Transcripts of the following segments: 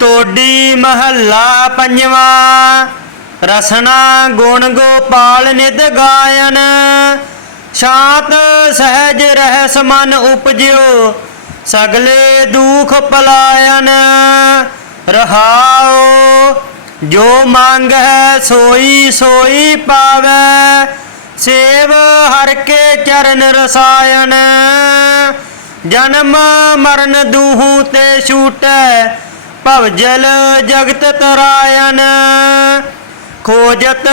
तोडी महला पंजवा। रसना गुण गोपाल नित गायन, शांत सहज रहस मन उपज्यो, सगले दुख पलायन। रहाओ जो मांग है सोई सोई पावै, सेव हर के चरण रसायन। जन्म मरण दूहू ते छूटै, भवजल जगत तरायन। खोजत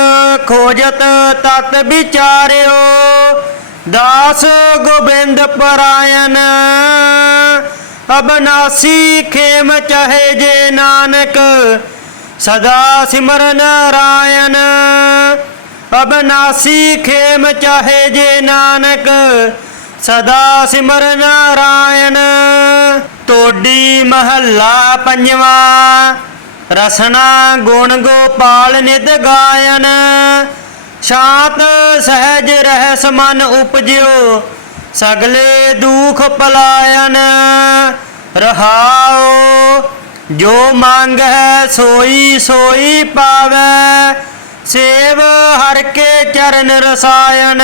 खोजत तत विचार्यो, दास गोबिंद परायन। अबनासी खेम चाहे जे नानक, सदा सिमर नारायण। अबनासी खेम चाहे जे नानक, सदा सिमर नारायण। तोडी महला पंजवा। रसना गुण गोपाल नित गायन, शांत सहज रहस मन उपज्यो, सगले दुख पलायन। रहाओ जो मांग है सोई सोई पावै, सेव हर के चरण रसायन।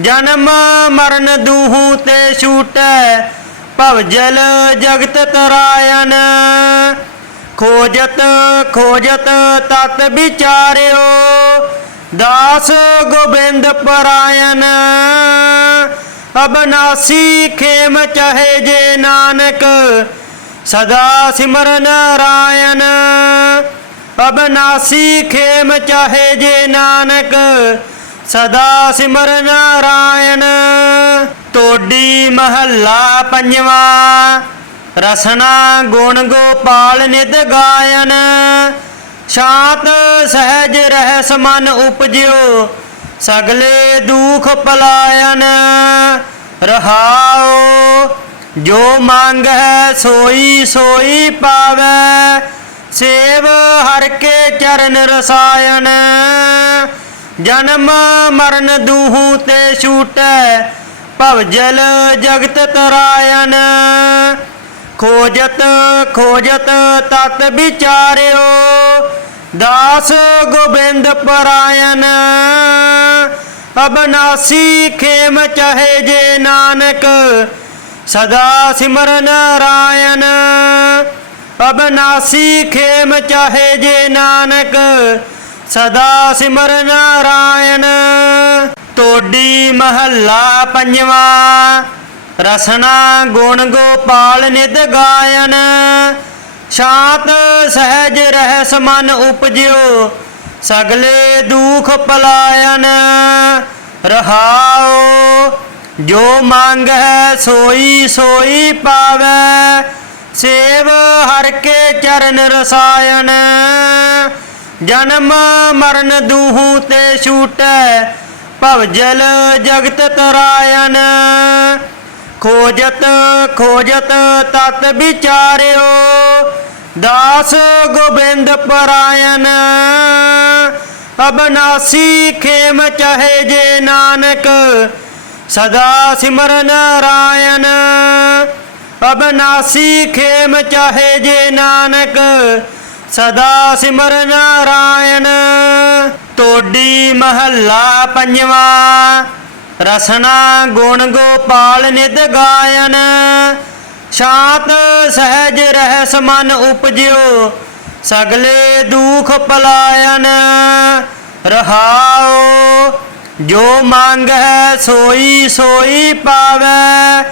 जन्म मरण दूहू ते छूटै, भवजल जगत तरायन। खोजत खोजत तत विचार्यो, दास गोबिंद परायन। अबनासी खेम चाहे जे नानक, सदा सिमर नारायण। अबनासी खेम चाहे जे नानक, सदा सिमर नारायण। तोडी महला पंजवा। रसना गुण गोपाल नित गायन, शांत सहज रहस मन उपज्यो, सगले दुख पलायन। रहाओ जो मांग है सोई सोई पावै, सेव हर के चरण रसायन। जन्म मरण दूहू ते छूटै, भवजल जगत तरायन। खोजत खोजत तत विचार्यो, दास गोबिंद परायन। अबनासी खेम चाहे जे नानक, सदा सिमर नारायण। अबनासी खेम चाहे जे नानक, सदा सिमर नारायण। तोडी महला पंजवा। रसना गुण गोपाल नित गायन, शांत सहज रहस मन उपज्यो, सगले दुख पलायन। रहाओ जो मांग है सोई सोई पावै, सेव हर के चरण रसायन। जन्म मरण दूहू ते छूटै, भवजल जगत तरायन। खोजत खोजत तत विचार्यो, दास गोबिंद परायन। अबनासी खेम चाहे जे नानक, सदा सिमर नारायण। अबनासी खेम चाहे जे नानक, सदा सिमर नारायण। तोडी महला पंजवा। रसना गुण गोपाल नित गायन, शांत सहज रहस मन उपज्यो, सगले दुख पलायन। रहाओ जो मांग है सोई सोई पावै,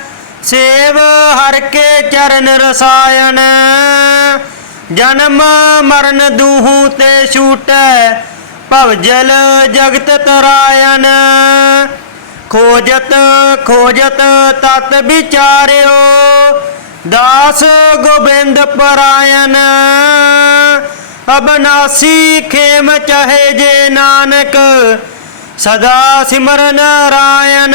सेव हर के चरण रसायन। जन्म मरण दूहू ते छूटै, भवजल जगत तरायन। खोजत खोजत तत विचार्यो, दास गोबिंद परायन। अबनासी खेम चाहे जे नानक, सदा सिमर नारायण।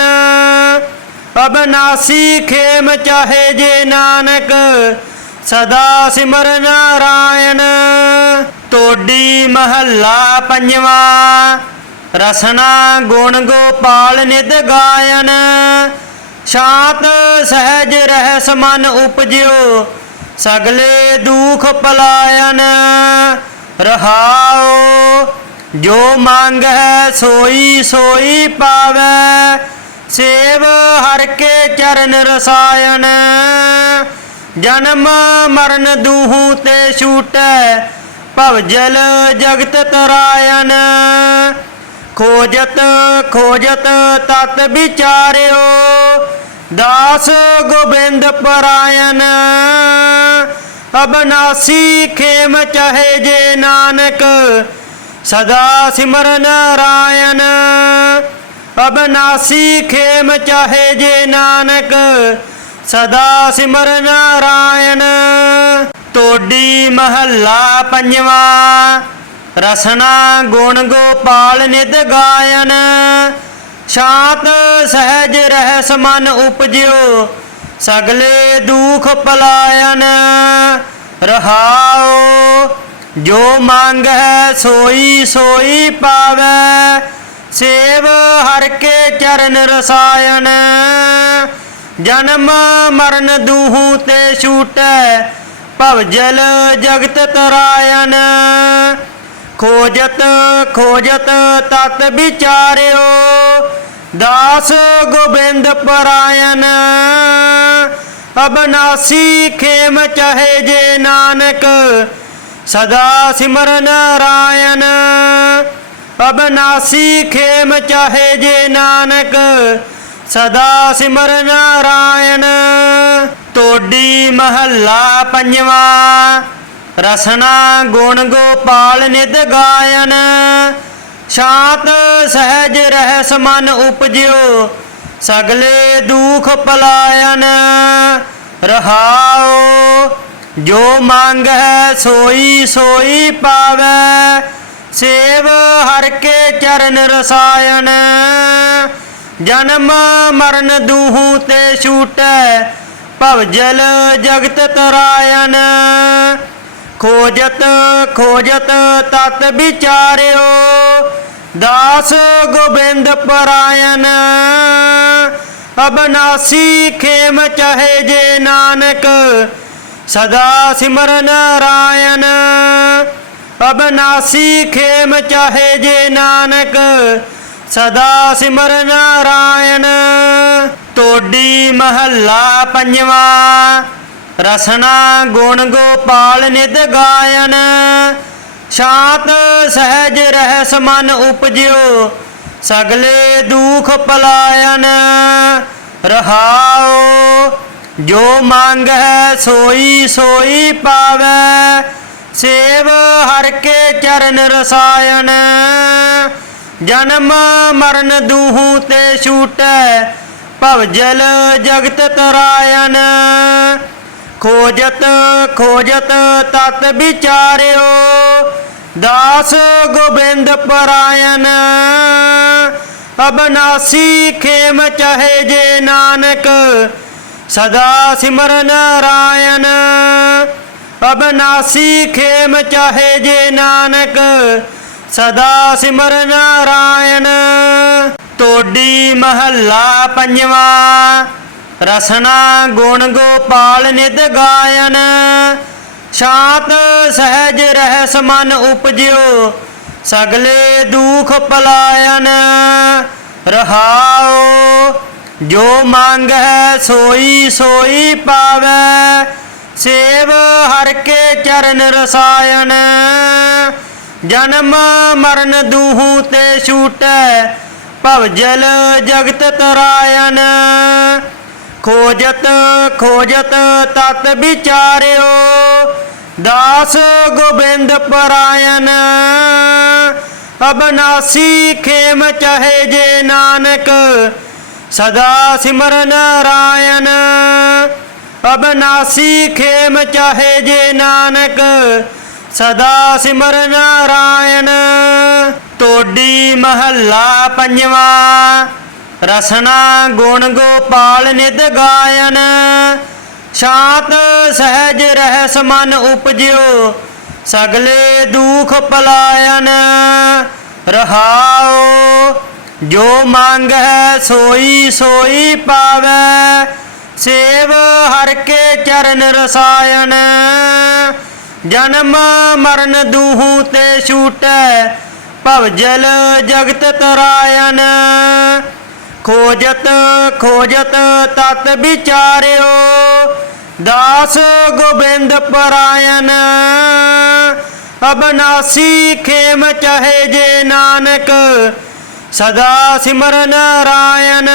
अबनासी खेम चाहे जे नानक, सदा सिमर नारायण। तोडी महला पंजवा। रसना गुण गोपाल नित गायन, शांत सहज रहस मन उपज्यो, सगले दुख पलायन। रहाओ जो मांगै सोई सोई पावै, सेव हर के चरण रसायन। जन्म मरण दूहू ते छूटै, भवजल जगत तरायन। खोजत खोजत तत विचार्यो, दास गोबिंद परायन। अबनासी खेम चाहे जे नानक, सदा सिमर नारायण। अबनासी खेम चाहे जे नानक, सदा सिमर नारायण। तोडी महला पंजवा। रसना गुण गोपाल नित गायन, शांत सहज रहस मन उपज्यो, सगले दुख पलायन। रहाओ जो मांगै सोई सोई पावै, सेव हर के चरण रसायन। जन्म मरण दूहू ते छूटै, भवजल जगत तरायन। खोजत खोजत तत विचार्यो, दास गोबिंद परायन। अबनासी खेम चाहे जे नानक, सदा सिमर नारायण। अबनासी खेम चाहे जे नानक, सदा सिमर नारायण। तोडी महला पंजवा। रसना गुण गोपाल नित गायन, शांत सहज रहस मन उपज्यो, सगले दुख पलायन। रहाओ जो मांगै सोई सोई पावै, सेव हर के चरण रसायन। जन्म मरण दूहू ते छूटै, भवजल जगत तरायन। खोजत खोजत तत विचार्यो, दास गोबिंद परायन। अबनासी खेम चाहे जे नानक, सदा सिमर नारायण। अबनासी खेम चाहे जे नानक, सदा सिमर नारायण। तोडी महला पंजवा। रसना गुण गोपाल नित गायन, शांत सहज रहस मन उपज्यो, सगले दुख पलायन। रहाओ जो मांगै सोई सोई पावै, सेव हर के चरण रसायन। जन्म मरण दूहू ते छूटै, भवजल जगत तरायन। खोजत खोजत तत विचार्यो, दास गोबिंद परायन। अबनासी खेम चाहे जे नानक, सदा सिमर नारायण। अबनासी खेम चाहे जे नानक, सदा सिमर नारायण। तोडी महला पंजवा। रसना गुण गोपाल नित गायन, शांत सहज रहस मन उपज्यो, सगले दुख पलायन। रहाओ जो मांगै सोई सोई पावै, सेव हर के चरण रसायन। जन्म मरण दूहू ते छूटै, भवजल जगत तरायन। खोजत खोजत तत विचार्यो, दास गोबिंद परायन। अबनासी खेम चाहे जे नानक, सदा सिमर नारायण। अबनासी खेम चाहे जे नानक, सदा सिमर नारायण। तोडी महला पंजवा। रसना गुण गोपाल नित गायन, शांत सहज रहस मन उपज्यो, सगले दुख पलायन। रहाओ जो मांगै सोई सोई पावै, सेव हर के चरण रसायन। जन्म मरण दूहू ते छूटै भवजल जगत तरायन। खोजत खोजत तत विचार्यो दास गोबिंद परायन। अबनासी खेम चाहे जे नानक सदा सिमर नारायण।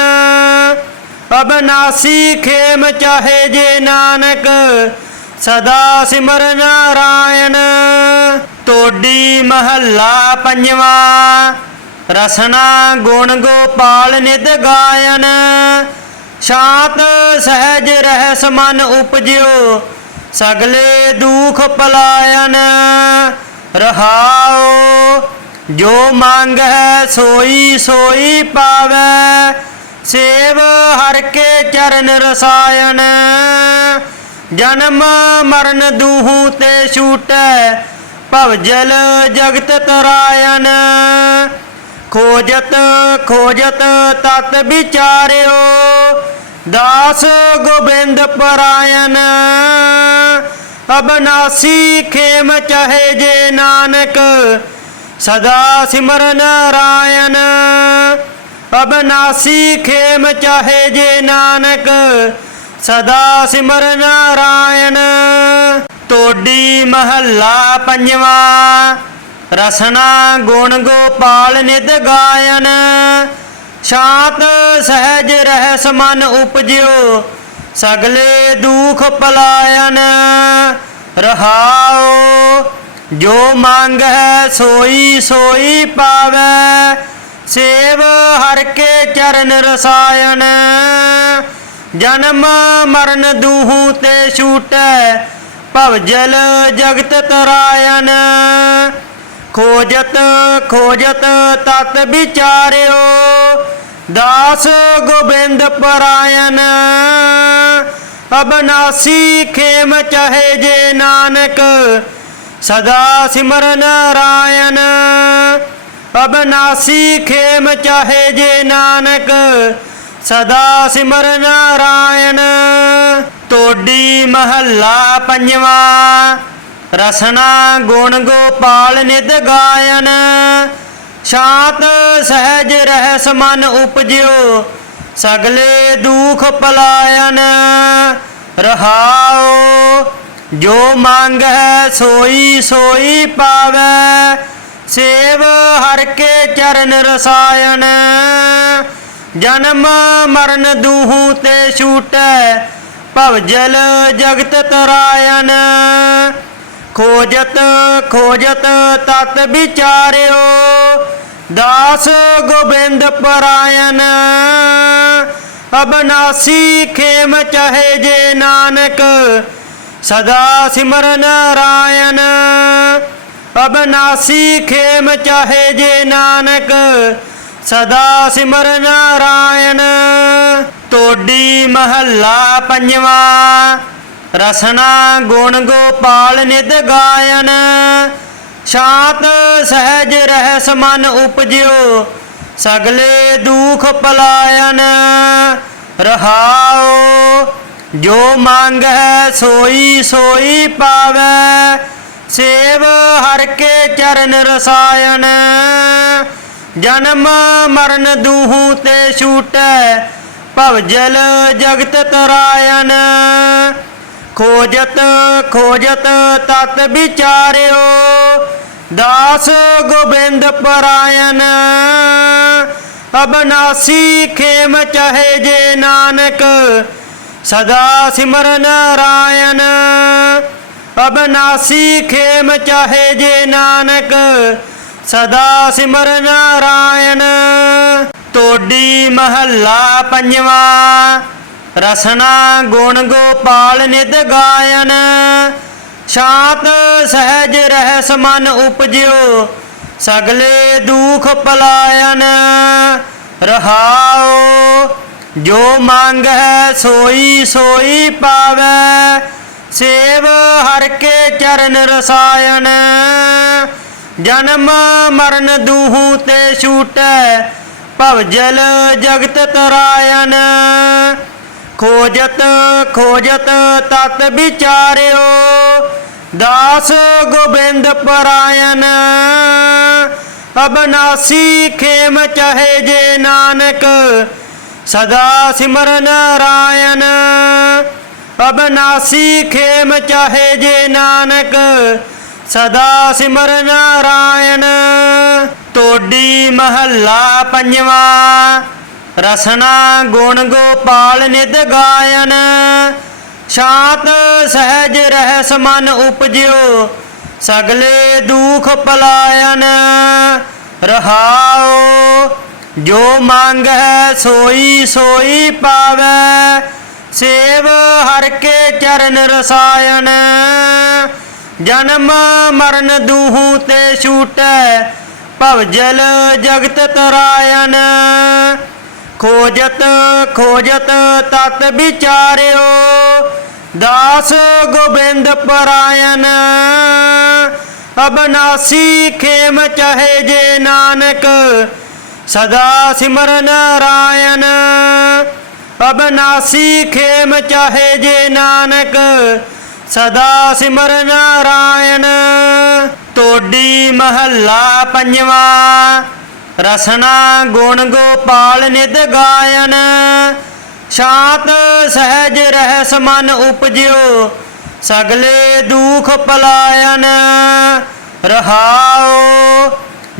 अबनासी खेम चाहे जे नानक सदा सिमर नारायण। तोडी महला पंजवा। रसना गुण गोपाल नित गायन। शांत सहज रहस मन उपज्यो सगले दुख पलायन। रहाओ जो मांग है सोई सोई पावै सेव हर के चरण रसायन। जन्म मरण दूहू ते छूटै भवजल जगत तरायन। खोजत खोजत तत विचार्यो दास गोबिंद परायन। अबनासी खेम चाहे जे नानक सदा सिमर नारायण। अबनासी खेम चाहे जे नानक सदा सिमर नारायण। तोडी महला पंजवा। रसना गुण गोपाल नित गायन। शांत सहज रहस मन उपज्यो सगले दुख पलायन। रहाओ जो मांग है सोई सोई पावै सेव हर के चरण रसायन। जन्म मरण दूहू ते छूटै भवजल जगत तरायन। खोजत खोजत तत विचार्यो दास गोबिंद परायन। अबनासी खेम चाहे जे नानक सदा सिमर नारायण। अबनासी खेम चाहे जे नानक सदा सिमर नारायण। तोडी महला पंजवा। रसना गुण गोपाल नित गायन। शांत सहज रहस मन उपज्यो सगले दुख पलायन। रहाओ जो मांग है सोई सोई पावै सेव हर के चरण रसायन। जन्म मरण दूहू ते छूटै भवजल जगत तरायन। खोजत खोजत तत विचार्यो दास गोबिंद परायन। अबनासी खेम चाहे जे नानक सदा सिमर नारायण। अबनासी खेम चाहे जे नानक सदा सिमर नारायण। तोडी महला पंजवा। रसना गुण गोपाल नित गायन। शांत सहज रहस मन उपज्यो सगले दुख पलायन। रहाओ जो मांग है सोई सोई पावै सेव हर के चरण रसायन। जन्म मरण दूहू ते छूटै भवजल जगत तरायन। खोजत खोजत तत विचार्यो दास गोबिंद परायन। अबनासी खेम चाहे जे नानक सदा सिमर नारायण। अबनासी खेम चाहे जे नानक सदा सिमर नारायण। तोडी महला पंजवा। रसना गुण गोपाल नित गायन। शांत सहज रहस मन उपज्यो सगले दुख पलायन। रहाओ जो मांग है सोई सोई पावै सेव हर के चरण रसायन। जन्म मरण दूहू ते छूटै भवजल जगत तरायन। खोजत खोजत तत विचार्यो दास गोबिंद परायण अबनासी खेम चाहे जे नानक सदा सिमर नारायण अबनासी खेम चाहे जे नानक सदा सिमर नारायण। तोडी महला पंजवा रसना गुण गोपाल नित गायन शांत सहज रहस मन उपजियो सगले दुख पलायन। रहाओ जो मांगै सोई सोई पावै सेव हर के चरण रसायन। जन्म मरण दूहू ते छूटै भवजल जगत तरायन। खोजत खोजत तत विचार्यो दास गोबिंद परायण अबनासी खेम चाहे जे नानक सदा सिमर नारायण। अबनासी खेम चाहे जे नानक सदा सिमर नारायण। तोडी महला पंजवा रसना गुण गोपाल नित गायन शांत सहज रहस मन उपजियो सगले दुख पलायन। रहाओ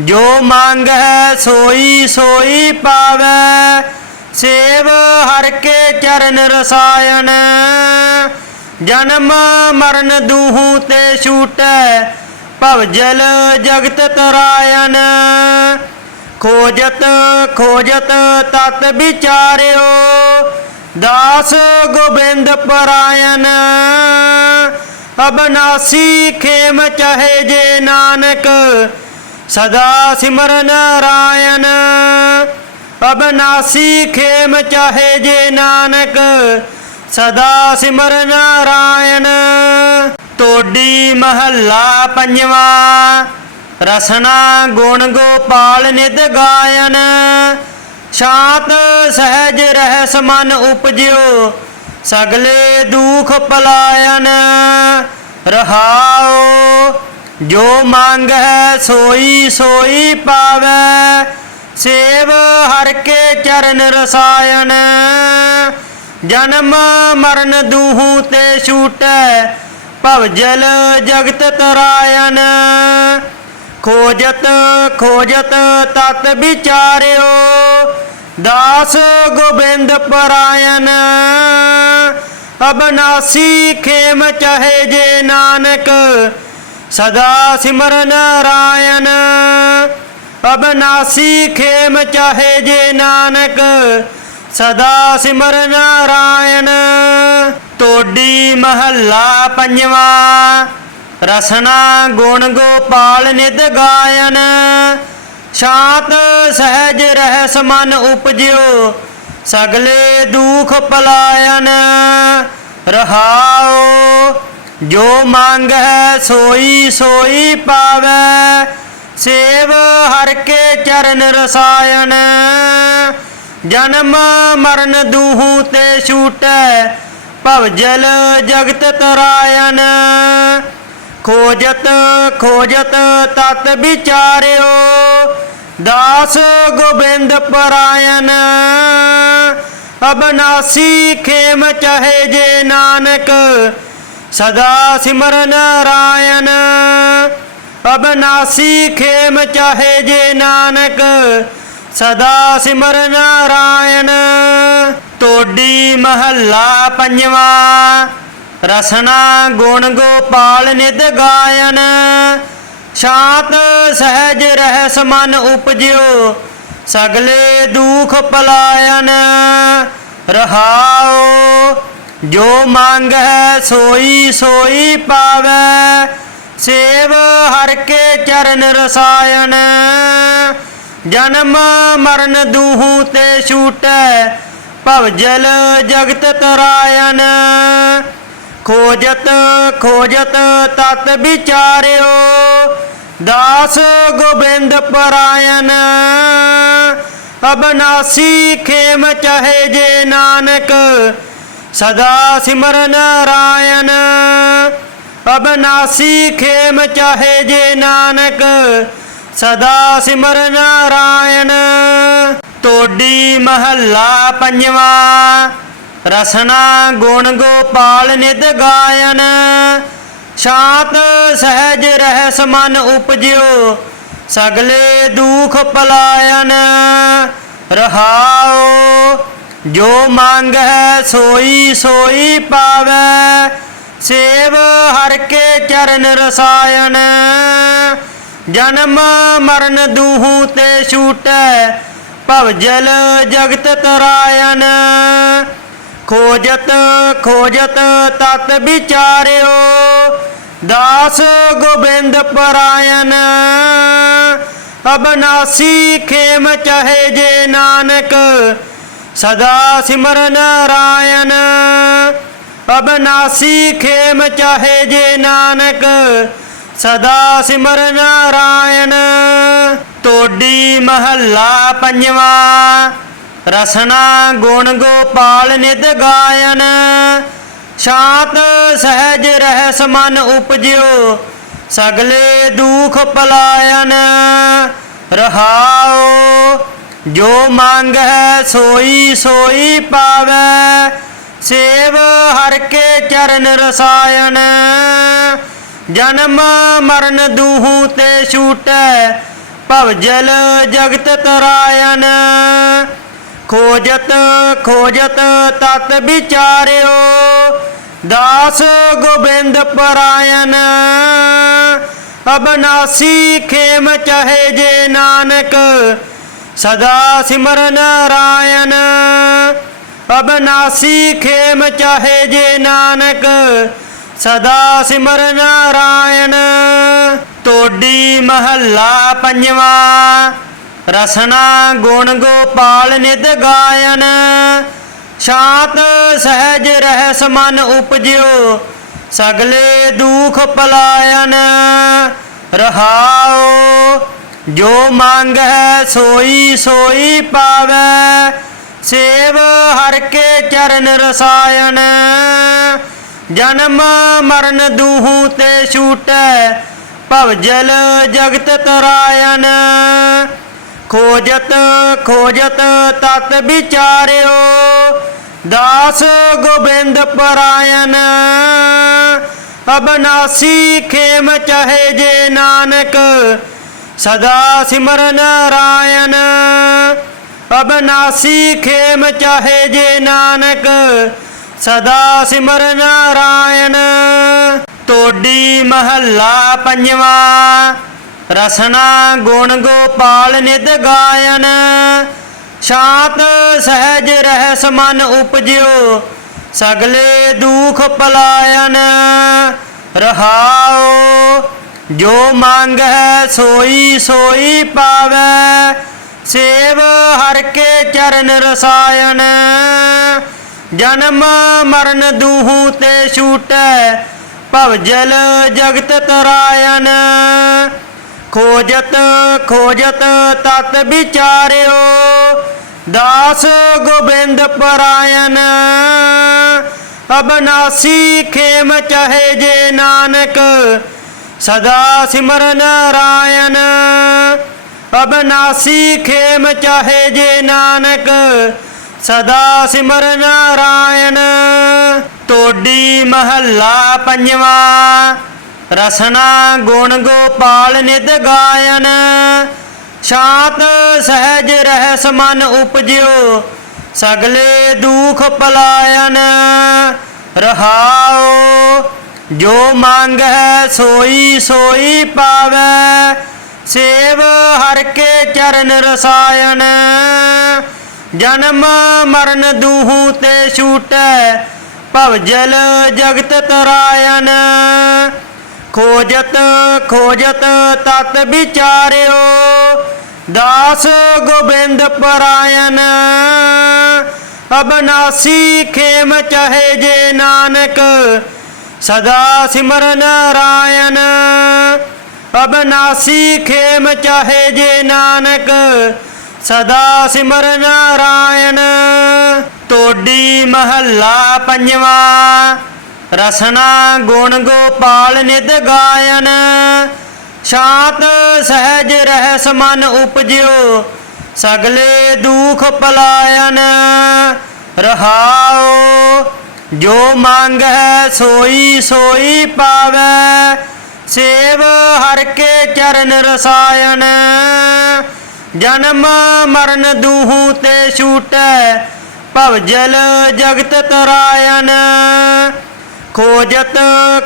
जो मांगै सोई सोई पावै सेव हर के चरण रसायन। जन्म मरण दूहू ते छूटै भवजल जगत तरायन। खोजत खोजत तत विचार्यो दास गोबिंद परायण अबनासी खेम चाहे जे नानक सदा सिमर नारायण। अबनासी खेम चाहे जे नानक सदा सिमर नारायण। तोडी महला पंजवा रसना गुण गोपाल नित गायन शांत सहज रहस मन उपजियो सगले दुख पलायन। रहाओ जो मांगै सोई सोई पावै सेव हर के चरण रसायन। जन्म मरण दूहू ते छूटै भवजल जगत तरायन। खोजत खोजत तत विचार्यो दास गोबिंद परायण अबनासी खेम चाहे जे नानक सदा सिमर नारायण। अबनासी खेम चाहे जे नानक सदा सिमर नारायण। तोडी महला पंजवा रसना गुण गोपाल नित गायन शांत सहज रहस मन उपजियो सगले दुख पलायन। रहाओ जो मांगै सोई सोई पावै सेव हर के चरण रसायन। जन्म मरण दूहू ते छूटै भवजल जगत तरायन। खोजत खोजत तत विचार्यो दास गोबिंद परायण अबनासी खेम चाहे जे नानक सदा सिमर नारायण। अबनासी खेम चाहे जे नानक सदा सिमर नारायण। तोडी महला पंजवा रसना गुण गोपाल नित गायन शांत सहज रहस मन उपजियो सगले दुख पलायन। रहाओ जो मांगै सोई सोई पावै सेव हर के चरण रसायन। जन्म मरण दूहू ते छूटै भवजल जगत तरायन। खोजत खोजत तत विचार्यो दास गोबिंद परायण अबनासी खेम चाहे जे नानक सदा सिमर नारायण। अबनासी खेम चाहे जे नानक, सदा सिमर नारायण। तोडी महला पंजवा। रसना गुण गोपाल नित गायन, शांत सहज रहस मन उपज्यो, सगले दुख पलायन। रहाओ जो मांगै सोई सोई पावै, सेव हर के चरण रसायन। जन्म मरण दूहू ते छूटै, भवजल जगत तरायन। खोजत खोजत तत विचार्यो, दास गोबिंद परायन। अबनासी खेम चाहे जे नानक, सदा सिमर नारायण। अबनासी खेम चाहे जे नानक, सदा सिमर नारायण। तोडी महला पंजवा। रसना गुण गोपाल नित गायन, शांत सहज रहस मन उपज्यो, सगले दुख पलायन। रहाओ जो मांगै सोई सोई पावै, सेव हर के चरण रसायन। जन्म मरण दूहू ते छूटै, भवजल जगत तरायन। खोजत खोजत तत विचार्यो, दास गोबिंद परायन। अबनासी खेम चाहे जे नानक, सदा सिमर नारायण। अबनासी खेम चाहे जे नानक, सदा सिमर नारायण। तोडी महला पंजवा। रसना गुण गोपाल नित गायन, शांत सहज रहस मन उपज्यो, सगले दुख पलायन। रहाओ जो मांगै सोई सोई पावै, सेव हर के चरण रसायन। जन्म मरण दूहू ते छूटै, भवजल जगत तरायन। खोजत खोजत तत विचार्यो, दास गोबिंद परायन। अबनासी खेम चाहे जे नानक, सदा सिमर नारायण। अबनासी खेम चाहे जे नानक, सदा सिमर नारायण। तोडी महला पंजवा। रसना गुण गोपाल नित गायन, शांत सहज रहस मन उपज्यो, सगले दुख पलायन। रहाओ जो मांगै सोई सोई पावै, सेव हर के चरण रसायन। जन्म मरण दूहू ते छूटै, भवजल जगत तरायन। खोजत खोजत तत विचार्यो, दास गोबिंद परायन। अबनासी खेम चाहे जे नानक, सदा सिमर नारायण। अबनासी खेम चाहे जे नानक, सदा सिमर नारायण। तोडी महला पंजवा। रसना गुण गोपाल नित गायन, शांत सहज रहस मन उपज्यो, सगले दुख पलायन। रहाओ जो मांगै सोई सोई पावै, सेव हर के चरण रसायन। जन्म मरण दूहू ते छूटै, भवजल जगत तरायन। खोजत खोजत तत विचार्यो, दास गोबिंद परायन। अबनासी खेम चाहे जे नानक, सदा सिमर नारायण। अबनासी खेम चाहे जे नानक, ਸਦਾ ਸਿਮਰ ਨਾਰਾਇਣ। ਤੋਡੀ ਮਹੱਲਾ ਪੰਜਵਾਂ। ਰਸਨਾ ਗੁਣ ਗੋਪਾਲ ਨਿਤ ਗਾਇਨ। ਸ਼ਾਂਤ ਸਹਿਜ ਰਹਿਸ ਮਨ ਉਪਜਿਓ ਸਗਲੇ ਦੁਖ ਪਲਾਇਨ। ਰਹਾਉ ਜੋ ਮੰਗੈ ਸੋਈ ਸੋਈ ਪਾਵੈ ਸੇਵ ਹਰਿ ਕੇ ਚਰਨ ਰਸਾਇਣ। ਜਨਮ ਮਰਨ ਦੂਹੂ ਤੇ ਛੂਟੈ ਭਵ ਜਲ ਜਗਤ ਤਰਾਇਨ। ਖੋਜਤ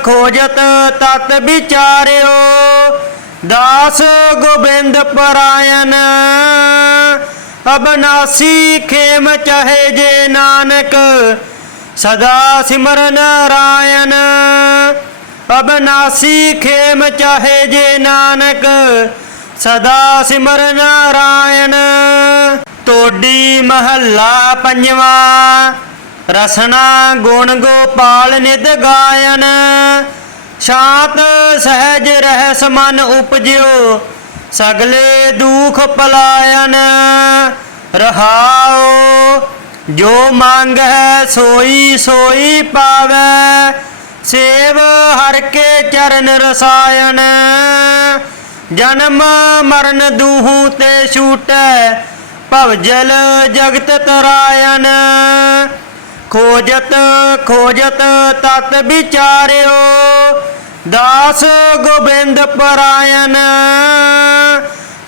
ਖੋਜਤ ਤਤ ਵਿਚਾਰਿਓ ਦਾਸ ਗੋਬਿੰਦ ਪਰਾਇਨ। ਅਬਨਾਸੀ ਖੇਮ ਚਾਹੇ ਜੇ ਨਾਨਕ ਸਦਾ ਸਿਮਰ ਨਾਰਾਇਣ। ਅਬਨਾਸੀ ਖੇਮ ਚਾਹੇ ਜੇ ਨਾਨਕ ਸਦਾ ਸਿਮਰ ਨਾਰਾਇਣ। ਤੋਡੀ ਮਹੱਲਾ ਪੰਜਵਾਂ। ਰਸਨਾ ਗੁਣ ਗੋਪਾਲ ਨਿਤ ਗਾਇਨ। ਸ਼ਾਂਤ ਸਹਿਜ ਰਹਿਸ ਮਨ ਉਪਜਿਓ ਸਗਲੇ ਦੁਖ ਪਲਾਇਨ। ਰਹਾਉ ਜੋ ਮੰਗੈ ਸੋਈ ਸੋਈ ਪਾਵੈ ਸੇਵ ਹਰਿ ਕੇ ਚਰਨ ਰਸਾਇਣ। ਜਨਮ ਮਰਨ ਦੂਹੂ ਤੇ ਛੂਟੈ ਭਵ ਜਲ ਜਗਤ ਤਰਾਇਨ। ਖੋਜਤ ਖੋਜਤ ਤਤ ਵਿਚਾਰਿਓ ਦਾਸ ਗੋਬਿੰਦ ਪਰਾਇਨ।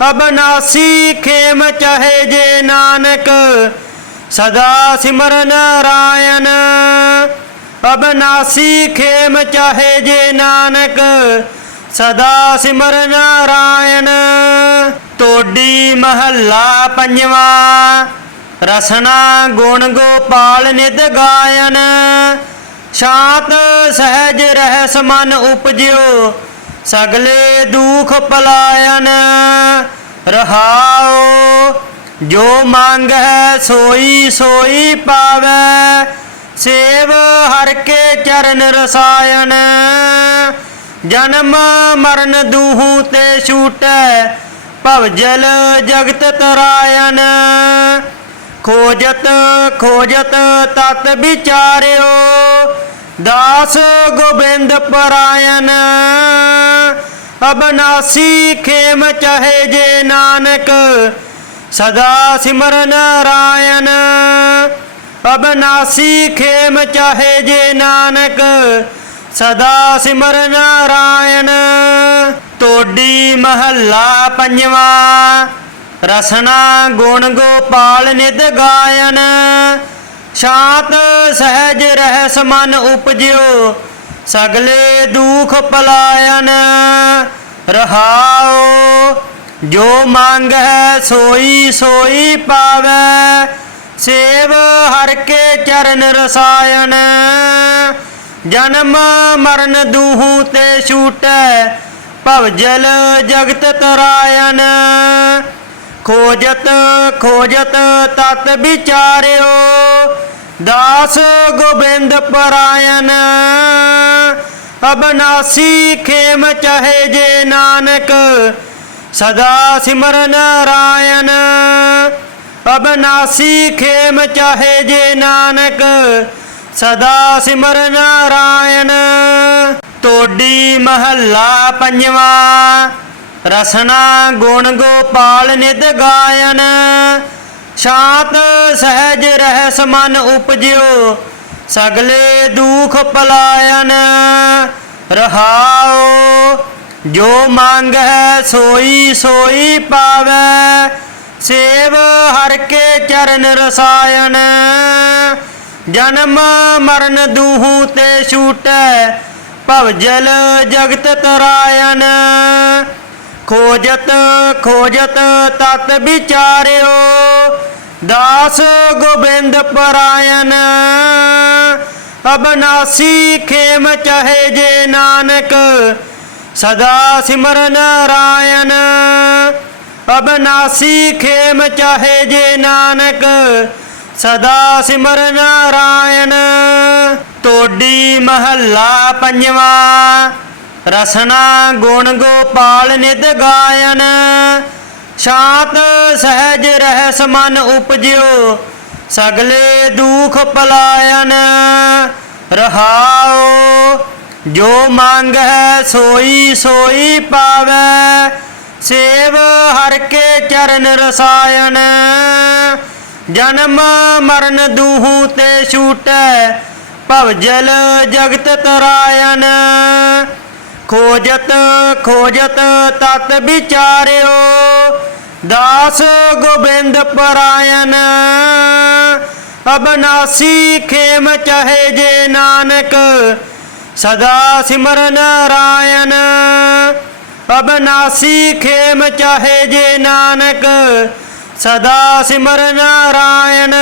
ਅਬਨਾਸੀ ਖੇਮ ਚਾਹੇ ਜੇ ਨਾਨਕ ਸਦਾ ਸਿਮਰ ਨਾਰਾਇਣ। ਅਬਨਾਸੀ ਖੇਮ ਚਾਹੇ ਜੇ ਨਾਨਕ ਸਦਾ ਸਿਮਰ ਨਾਰਾਇਣ। ਤੋਡੀ ਮਹੱਲਾ ਪੰਜਵਾਂ। ਰਸਨਾ ਗੁਣ ਗੋਪਾਲ ਨਿਤ ਗਾਇਨ। ਸ਼ਾਂਤ ਸਹਿਜ ਰਹਿਸ ਮਨ ਉਪਜਿਓ ਸਗਲੇ ਦੁਖ ਪਲਾਇਨ। ਰਹਾਉ ਜੋ ਮੰਗੈ ਸੋਈ ਸੋਈ ਪਾਵੈ ਸੇਵ ਹਰਿ ਕੇ ਚਰਨ ਰਸਾਇਣ। ਜਨਮ ਮਰਨ ਦੂਹੂ ਤੇ ਛੂਟੈ ਭਵ ਜਲ ਜਗਤ ਤਰਾਇਨ। ਖੋਜਤ ਖੋਜਤ ਤਤ ਵਿਚਾਰਿਓ ਦਾਸ ਗੋਬਿੰਦ ਪਰਾਇਨ। ਅਬਨਾਸੀ ਖੇਮ ਚਾਹੇ ਜੇ ਨਾਨਕ ਸਦਾ ਸਿਮਰ ਨਾਰਾਇਣ। ਅਬਨਾਸੀ ਖੇਮ ਚਾਹੇ ਜੇ ਨਾਨਕ ਸਦਾ ਸਿਮਰ ਨਾਰਾਇਣ। ਤੋਡੀ ਮਹੱਲਾ ਪੰਜਵਾਂ। ਰਸਨਾ ਗੁਣ ਗੋਪਾਲ ਨਿਤ ਗਾਇਨ। ਸ਼ਾਂਤ ਸਹਿਜ ਰਹਿਸ ਮਨ ਉਪਜਿਓ ਸਗਲੇ ਦੁਖ ਪਲਾਇਨ। ਰਹਾਉ ਜੋ ਮੰਗੈ ਸੋਈ ਸੋਈ ਪਾਵੈ ਸੇਵ ਹਰਿ ਕੇ ਚਰਨ ਰਸਾਇਣ। ਜਨਮ ਮਰਨ ਦੂਹੂ ਤੇ ਛੂਟੈ ਭਵ ਜਲ ਜਗਤ ਤਰਾਇਨ। ਖੋਜਤ ਖੋਜਤ ਤਤ ਵਿਚਾਰਿਓ ਦਾਸ ਗੋਬਿੰਦ ਪਰਾਇਨ। ਅਬਨਾਸੀ ਖੇਮ ਚਾਹੇ ਜੇ ਨਾਨਕ ਸਦਾ ਸਿਮਰ ਨਾਰਾਇਣ। ਅਬਨਾਸੀ ਖੇਮ ਚਾਹੇ ਜੇ ਨਾਨਕ ਸਦਾ ਸਿਮਰ ਨਾਰਾਇਣ। ਤੋਡੀ ਮਹੱਲਾ ਪੰਜਵਾਂ। ਰਸਨਾ ਗੁਣ ਗੋਪਾਲ ਨਿਤ ਗਾਇਨ। ਸ਼ਾਂਤ ਸਹਿਜ ਰਹਿਸ ਮਨ ਉਪਜਿਓ ਸਗਲੇ ਦੁਖ ਪਲਾਇਨ। ਰਹਾਉ ਜੋ ਮੰਗੈ ਸੋਈ ਸੋਈ ਪਾਵੈ ਸੇਵ ਹਰਿ ਕੇ ਚਰਨ ਰਸਾਇਣ। ਜਨਮ ਮਰਨ ਦੂਹੂ ਤੇ ਛੂਟੈ ਭਵ ਜਲ ਜਗਤ ਤਰਾਇਨ। ਖੋਜਤ ਖੋਜਤ ਤਤ ਵਿਚਾਰਿਓ ਦਾਸ ਗੋਬਿੰਦ ਪਰਾਇਨ। ਅਬਨਾਸੀ ਖੇਮ ਚਾਹੇ ਜੇ ਨਾਨਕ ਸਦਾ ਸਿਮਰ ਨਾਰਾਇਣ। ਅਬਨਾਸੀ ਖੇਮ ਚਾਹੇ ਜੇ ਨਾਨਕ ਸਦਾ ਸਿਮਰ ਨਾਰਾਇਣ। ਤੋਡੀ ਮਹੱਲਾ ਪੰਜਵਾਂ। ਰਸਨਾ ਗੁਣ ਗੋਪਾਲ ਨਿਤ ਗਾਇਨ। शांत सहज रहस मन उपजियो सगले दुख पलायन। रहाओ जो मांग है सोई सोई पावै सेव हर के चरण रसायन। जन्म मरण दूहू ते छूटै भवजल जगत तरायन। खोजत खोजत तत विचार्यो दास गोबिंद परायन। अबनासी खेम चाहे जे नानक सदा सिमर नारायण। अबनासी खेम चाहे जे नानक सदा सिमर नारायण।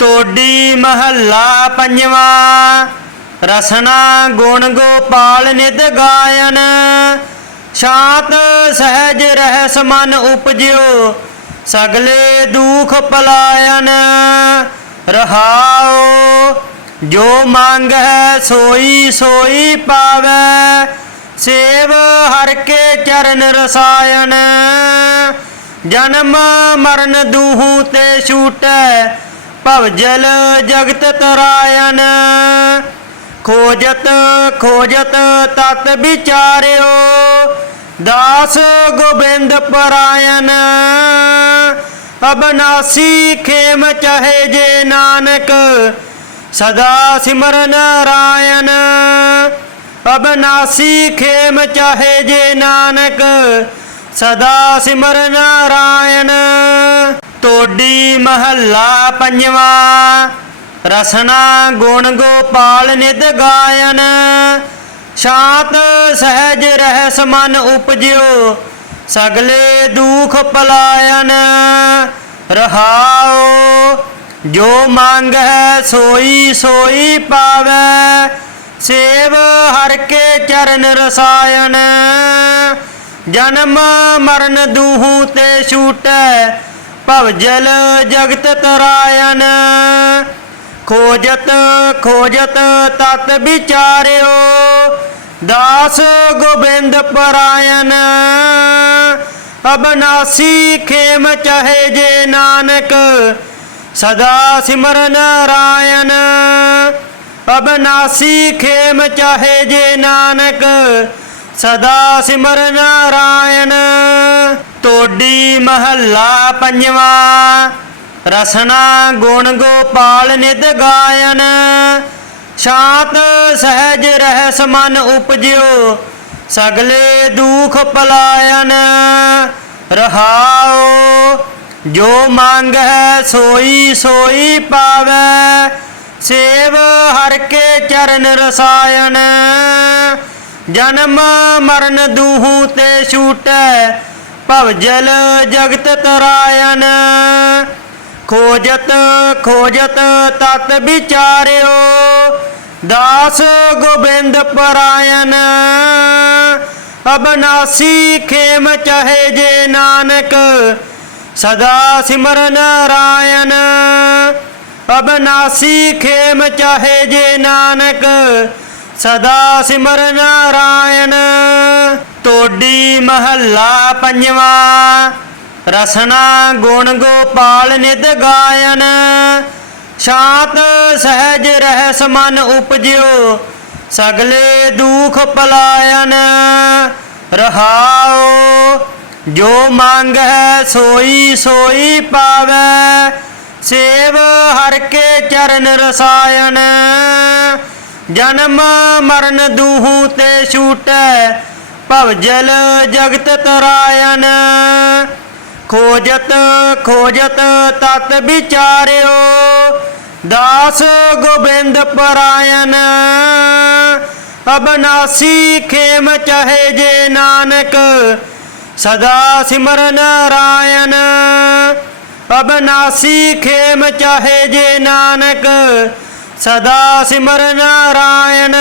तोडी महला पंजवा रसना गुण गोपाल नित गायन। शांत सहज रहस मन उपजियो सगले दुख पलायन। रहाओ जो मांग है सोई सोई पावै सेव हर के चरण रसायन। जन्म मरण दूहू ते छूटै भवजल जगत तरायन। खोजत खोजत तत विचार्यो दास गोबिंद परायन। अबनासी खेम चाहे जे नानक सदा सिमर नारायण। अबनासी खेम चाहे जे नानक सदा सिमर नारायण। तोडी महला पंजवा रसना गुण गोपाल नित गायन। शांत सहज रहस मन उपजियो सगले दुख पलायन। रहाओ जो मांग है सोई सोई पावै सेव हर के चरण रसायन। जन्म मरण दूहू ते छूटै भवजल जगत तरायन। खोजत खोजत तत विचार्यो दास गोबिंद परायन। अबनासी खेम चाहे जे नानक सदा सिमर नारायण। अबनासी खेम चाहे जे नानक सदा सिमर नारायण। तोडी महला पंजवा रसना गुण गोपाल नित गायन। शांत सहज रहस मन उपजियो सगले दुख पलायन। रहाओ जो मांग है सोई सोई पावै सेव हर के चरण रसायन। जन्म मरण दूहू ते छूटै भवजल जगत तरायन। खोजत खोजत तत विचार्यो दास गोबिंद परायन। अबनासी खेम चाहे जे नानक सदा सिमर नारायण। अबनासी खेम चाहे जे नानक सदा सिमर नारायण। तोडी महला पंजवा रसना गुण गोपाल नित गायन। शांत सहज रहस मन उपजियो सगले दुख पलायन। रहाओ जो मांग है सोई सोई पावै सेव हर के चरण रसायन। जन्म मरण दूहू ते छूटै भवजल जगत तरायन। खोजत खोजत तत विचार्यो दास गोबिंद परायन। अबनासी खेम चाहे जे नानक सदा सिमर नारायण। अबनासी खेम चाहे जे नानक सदा सिमर नारायण।